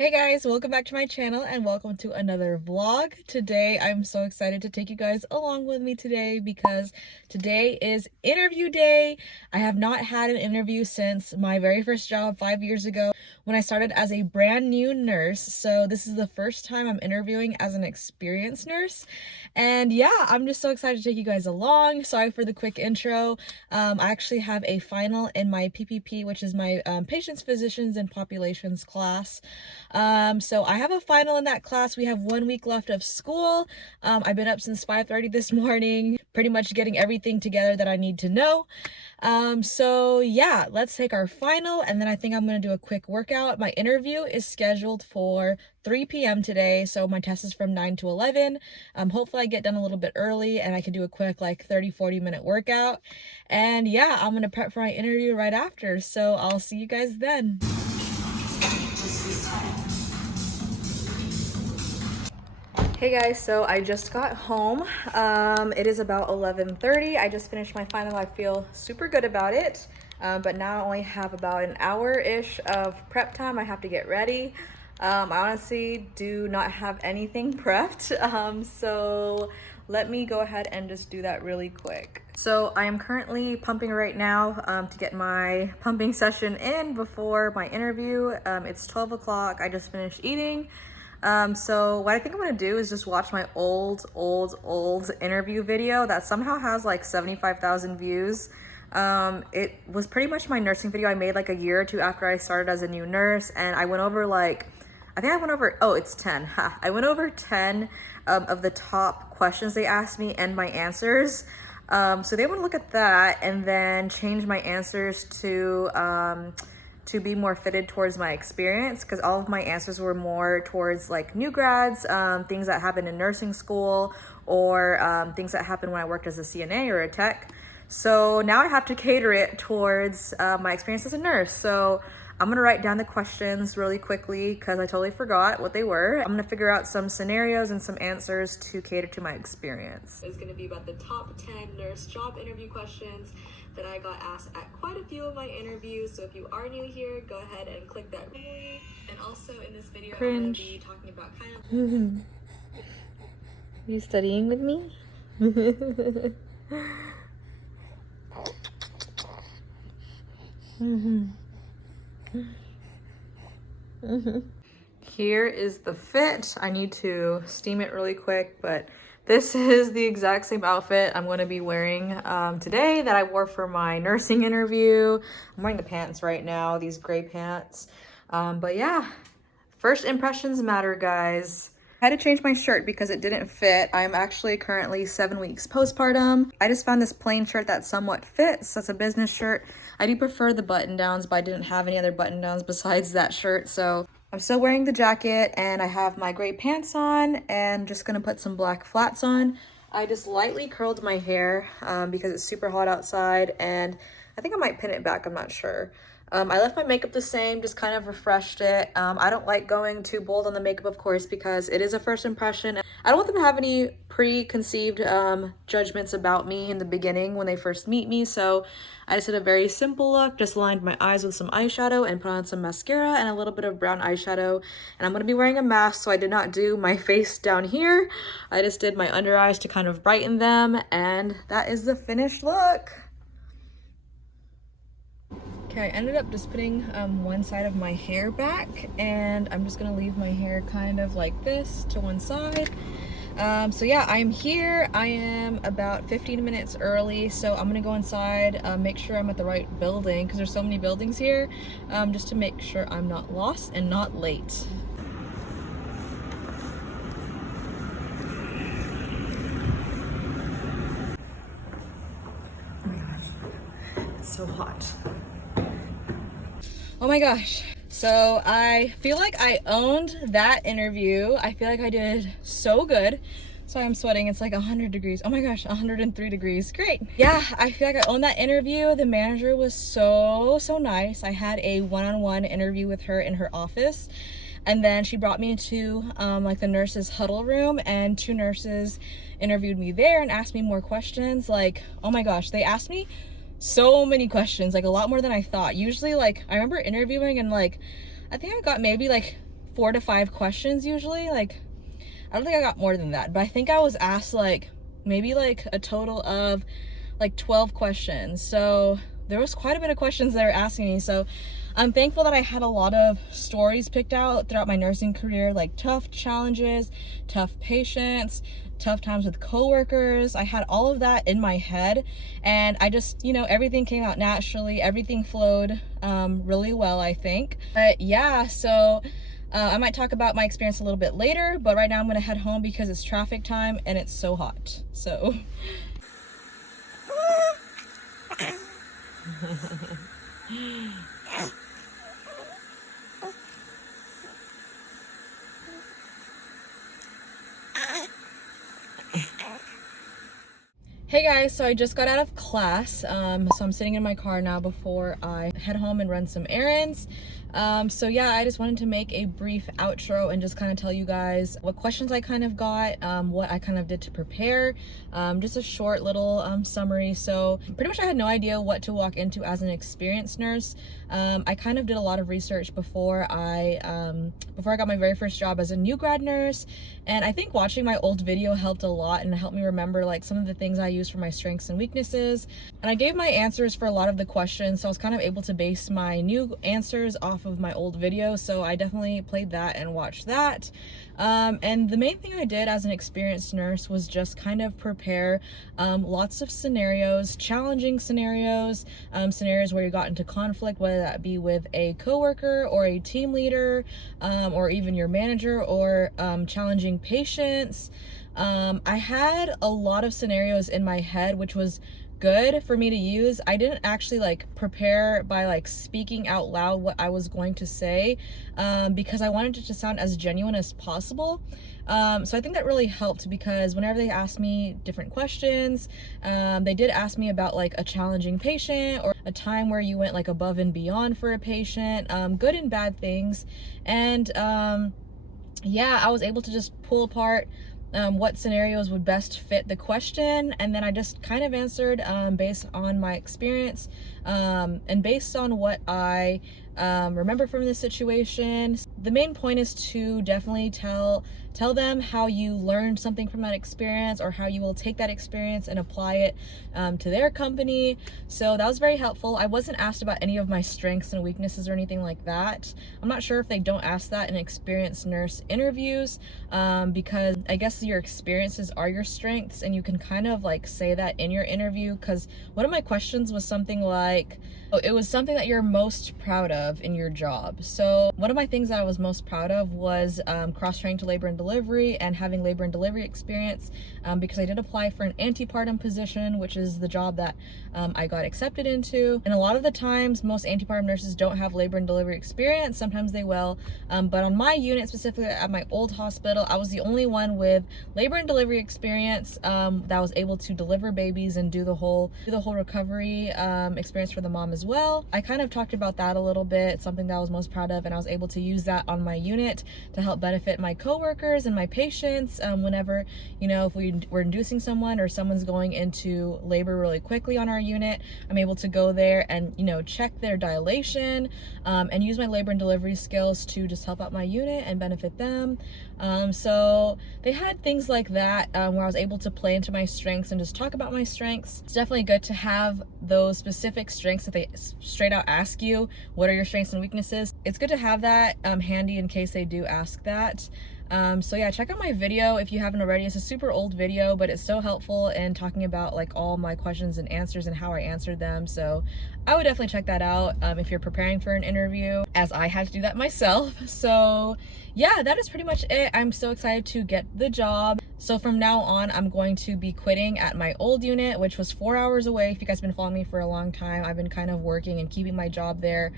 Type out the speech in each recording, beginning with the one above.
Hey guys, welcome back to my channel and welcome to another vlog. Today I'm so excited to take you guys along with me today because today is interview day. I have not had an interview since my very first job 5 years ago when I started as a brand new nurse. So this is the first time I'm interviewing as an experienced nurse. And yeah, I'm just so excited to take you guys along. Sorry for the quick intro. I actually have a final in my PPP, which is my Patients, Physicians, and Populations class. So I have a final in that class. We have 1 week left of school. I've been up since 5:30 this morning, pretty much getting everything together that I need to know. So yeah, let's take our final and then I think I'm going to do a quick workout. My interview is scheduled for 3 p.m. today, so my test is from 9 to 11. Hopefully I get done a little bit early and I can do a quick like 30-40 minute workout. And yeah, I'm going to prep for my interview right after, so I'll see you guys then. Hey guys, so I just got home. It is about 11:30. I just finished my final. I feel super good about it. But now I only have about an hour-ish of prep time. I have to get ready. I honestly do not have anything prepped. So let me go ahead and just do that really quick. So I am currently pumping right now to get my pumping session in before my interview. It's 12 o'clock. I just finished eating. So what I think I'm gonna do is just watch my old interview video that somehow has like 75,000 views. It was pretty much my nursing video I made like a year or two after I started as a new nurse, and I went over like, I think I went over, oh, it's 10. I went over 10 of the top questions they asked me and my answers. So they would look at that and then change my answers to be more fitted towards my experience, because all of my answers were more towards like new grads, things that happened in nursing school, or things that happened when I worked as a CNA or a tech. So now I have to cater it towards my experience as a nurse. So I'm gonna write down the questions really quickly because I totally forgot what they were. I'm gonna figure out some scenarios and some answers to cater to my experience. It's gonna be about the top 10 nurse job interview questions that I got asked at quite a few of my interviews. So if you are new here, go ahead and click that really. And also in this video, I'm gonna be talking about kind of... You studying with me? Here is the fit. I need to steam it really quick, but this is the exact same outfit I'm going to be wearing today that I wore for my nursing interview. I'm wearing the pants right now, these gray pants. But yeah, first impressions matter, guys. I had to change my shirt because it didn't fit. I'm actually currently 7 weeks postpartum. I just found this plain shirt that somewhat fits. That's a business shirt. I do prefer the button downs, but I didn't have any other button downs besides that shirt. So I'm still wearing the jacket and I have my gray pants on and just gonna put some black flats on. I just lightly curled my hair because it's super hot outside, and I think I might pin it back, I'm not sure. I left my makeup the same, just kind of refreshed it. I don't like going too bold on the makeup, of course, because it is a first impression. I don't want them to have any preconceived judgments about me in the beginning when they first meet me. So I just did a very simple look, just lined my eyes with some eyeshadow and put on some mascara and a little bit of brown eyeshadow. And I'm going to be wearing a mask, so I did not do my face down here. I just did my under eyes to kind of brighten them, and that is the finished look. Okay, I ended up just putting one side of my hair back, and I'm just gonna leave my hair kind of like this to one side. So yeah, I'm here. I am about 15 minutes early, so I'm gonna go inside, make sure I'm at the right building because there's so many buildings here, just to make sure I'm not lost and not late. Oh my gosh, it's so hot. Oh my gosh. So I feel like I owned that interview. I feel like I did so good. Sorry, I'm sweating. It's like 100 degrees. Oh my gosh, 103 degrees. Great. Yeah, I feel like I owned that interview. The manager was so nice. I had a one-on-one interview with her in her office. And then she brought me into like the nurses huddle room, and 2 nurses interviewed me there and asked me more questions. Like, oh my gosh, they asked me so many questions, like a lot more than I thought. Usually, like, I remember interviewing and like I think I got maybe like 4 to 5 questions usually. Like, I don't think I got more than that, but I think I was asked like maybe like a total of like 12 questions. So there was quite a bit of questions they were asking me. So I'm thankful that I had a lot of stories picked out throughout my nursing career, like tough challenges, tough patients, tough times with coworkers. I had all of that in my head, and I just, you know, everything came out naturally. Everything flowed really well, I think. But yeah, so I might talk about my experience a little bit later, but right now I'm gonna head home because it's traffic time and it's so hot. So hey guys, so I just got out of class, so I'm sitting in my car now before I head home and run some errands. So yeah, I just wanted to make a brief outro and just kind of tell you guys what questions I kind of got, what I kind of did to prepare, just a short little summary. So pretty much I had no idea what to walk into as an experienced nurse. I kind of did a lot of research before I got my very first job as a new grad nurse, and I think watching my old video helped a lot and helped me remember like some of the things I use for my strengths and weaknesses. And I gave my answers for a lot of the questions, so I was kind of able to base my new answers off of my old video. So I definitely played that and watched that. And the main thing I did as an experienced nurse was just kind of prepare lots of scenarios, challenging scenarios, scenarios where you got into conflict, whether that be with a coworker or a team leader, or even your manager, or challenging patients. I had a lot of scenarios in my head, which was good for me to use. I didn't actually like prepare by like speaking out loud what I was going to say, because I wanted it to sound as genuine as possible. So I think that really helped, because whenever they asked me different questions, they did ask me about like a challenging patient or a time where you went like above and beyond for a patient, good and bad things. And yeah, I was able to just pull apart what scenarios would best fit the question, and then I just kind of answered based on my experience, and based on what I remember from the situation. The main point is to definitely tell them how you learned something from that experience, or how you will take that experience and apply it to their company. So that was very helpful. I wasn't asked about any of my strengths and weaknesses or anything like that. I'm not sure if they don't ask that in experienced nurse interviews, because I guess your experiences are your strengths, and you can kind of like say that in your interview. Because one of my questions was something like, it was something that you're most proud of in your job. So one of my things that I was most proud of was cross-training to labor and delivery and having labor and delivery experience, because I did apply for an antepartum position, which is the job that I got accepted into. And a lot of the times, most antepartum nurses don't have labor and delivery experience. Sometimes they will, but on my unit, specifically at my old hospital, I was the only one with labor and delivery experience that was able to deliver babies and do the whole recovery experience for the mom as well. I kind of talked about that a little bit, something that I was most proud of, and I was able to use that on my unit to help benefit my coworkers and my patients whenever, you know, if we're inducing someone or someone's going into labor really quickly on our unit, I'm able to go there and, you know, check their dilation, and use my labor and delivery skills to just help out my unit and benefit them. So they had things like that, where I was able to play into my strengths and just talk about my strengths. It's definitely good to have those specific strengths that they straight out ask you, what are your strengths and weaknesses. It's good to have that handy in case they do ask that. So yeah, check out my video if you haven't already. It's a super old video, but it's so helpful in talking about like all my questions and answers and how I answered them. So I would definitely check that out if you're preparing for an interview, as I had to do that myself. So yeah, that is pretty much it. I'm so excited to get the job. So from now on, I'm going to be quitting at my old unit, which was 4 hours away. If you guys have been following me for a long time, I've been kind of working and keeping my job there,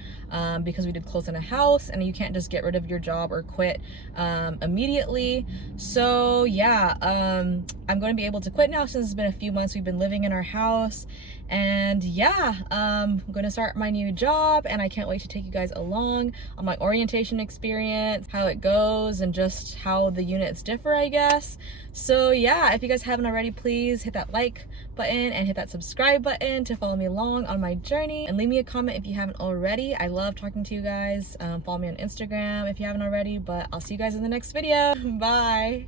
because we did close in a house, and you can't just get rid of your job or quit immediately. So yeah, I'm going to be able to quit now since it's been a few months we've been living in our house. And yeah, I'm gonna start my new job, and I can't wait to take you guys along on my orientation experience, how it goes, and just how the units differ, I guess. So yeah, if you guys haven't already, please hit that like button and hit that subscribe button to follow me along on my journey, and leave me a comment if you haven't already. I love talking to you guys. Follow me on Instagram if you haven't already, but I'll see you guys in the next video. Bye.